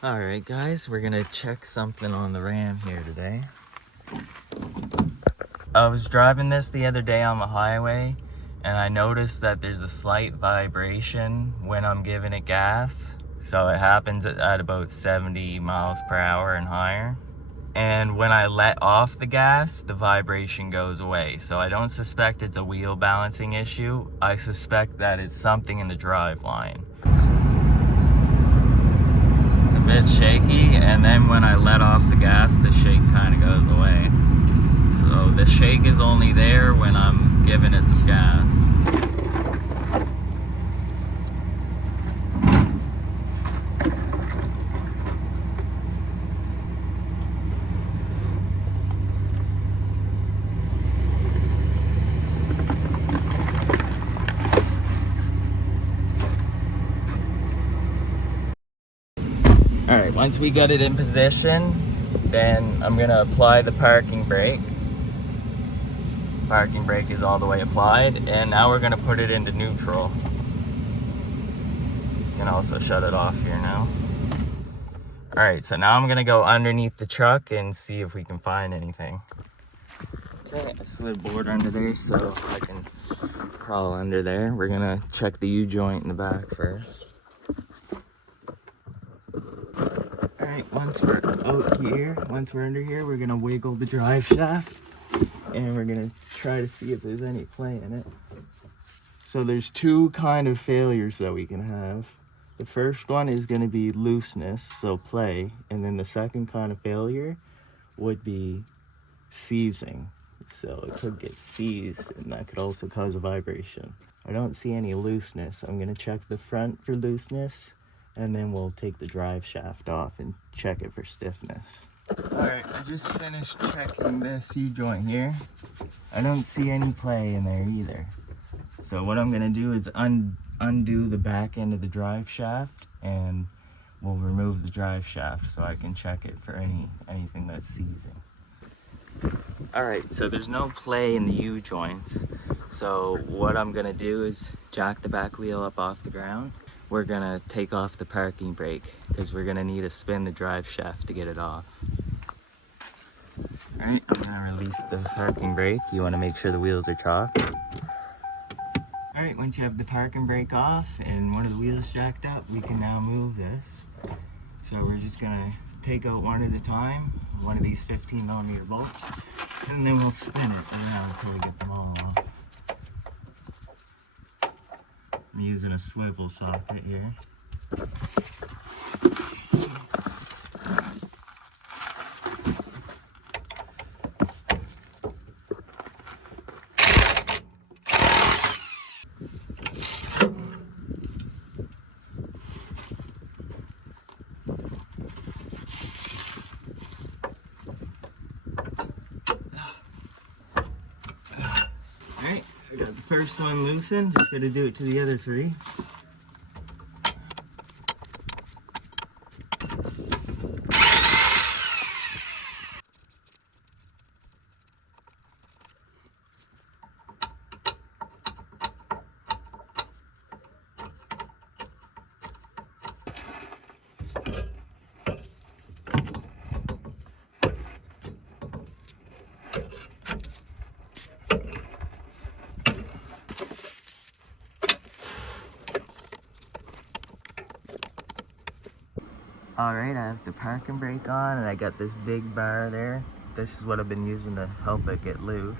Alright guys, we're gonna check something on the Ram here today. I was driving this the other day on the highway and I noticed that there's a slight vibration when I'm giving it gas. So it happens at about 70 miles per hour and higher. And when I let off the gas, the vibration goes away. So I don't suspect it's a wheel balancing issue. I suspect that it's something in the drive line. Bit shaky, and then when I let off the gas, the shake kind of goes away. So the shake is only there when I'm giving it some gas. Alright, once we got it in position, then I'm going to apply the parking brake. Parking brake is all the way applied, and now we're going to put it into neutral. You can also shut it off here now. Alright, so now I'm going to go underneath the truck and see if we can find anything. Okay, I slid a board under there so I can crawl under there. We're going to check the U-joint in the back first. Alright, once we're out here, once we're under here, we're going to wiggle the drive shaft and we're going to try to see if there's any play in it. So there's two kind of failures that we can have. The first one is going to be looseness, so play, and then the second kind of failure would be seizing. So it could get seized and that could also cause a vibration. I don't see any looseness. I'm going to check the front for looseness, and then we'll take the drive shaft off and check it for stiffness. Alright, I just finished checking this U-joint here. I don't see any play in there either. So what I'm going to do is undo the back end of the drive shaft, and we'll remove the drive shaft so I can check it for anything that's seizing. Alright, so there's no play in the U-joint. So what I'm going to do is jack the back wheel up off the ground. We're gonna take off the parking brake because we're gonna need to spin the drive shaft to get it off. Alright, I'm gonna release the parking brake. You wanna make sure the wheels are chalked. Alright, once you have the parking brake off and one of the wheels jacked up, we can now move this. So we're just gonna take out one at a time, one of these 15mm bolts, and then we'll spin it around until we get them all off. I'm using a swivel socket here. Alright, I got the first one loosened, just gotta do it to the other three. Alright, I have the parking brake on and I got this big bar there. This is what I've been using to help it get loose.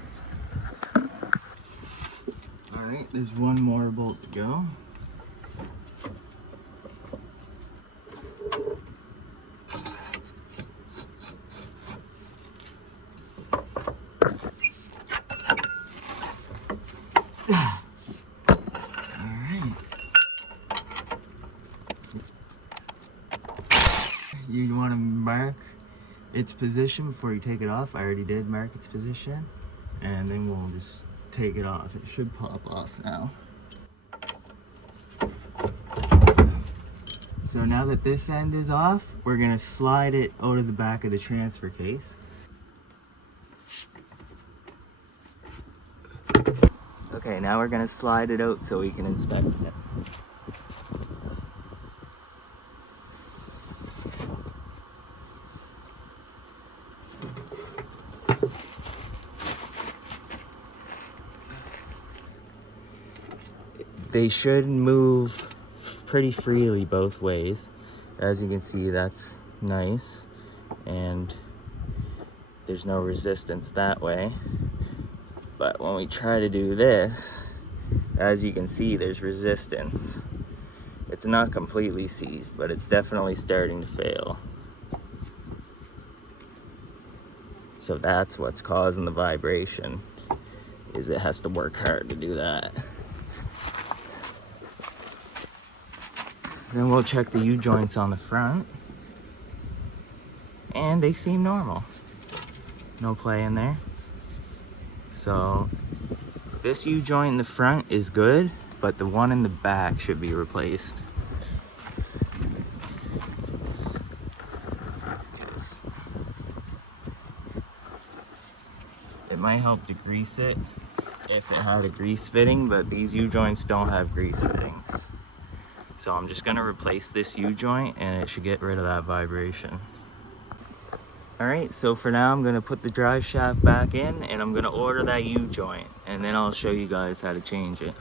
Alright, there's one more bolt to go. You want to mark its position before you take it off. I already did mark its position, and then we'll just take it off. It should pop off now. So now that this end is off, we're going to slide it out of the back of the transfer case. Okay, now we're going to slide it out so we can inspect it. they should move pretty freely both ways. As you can see, that's nice, and there's no resistance that way. But when we try to do this, as you can see, there's resistance. It's not completely seized, but it's definitely starting to fail. So that's what's causing the vibration, is it has to work hard to do that. Then we'll check the U-joints on the front, and they seem normal. No play in there. So this U-joint in the front is good, but the one in the back should be replaced. It might help to grease it if it had a grease fitting, but these U-joints don't have grease fittings. So I'm just gonna replace this U-joint and it should get rid of that vibration. All right, so for now I'm gonna put the drive shaft back in and I'm gonna order that U-joint, and then I'll show you guys how to change it.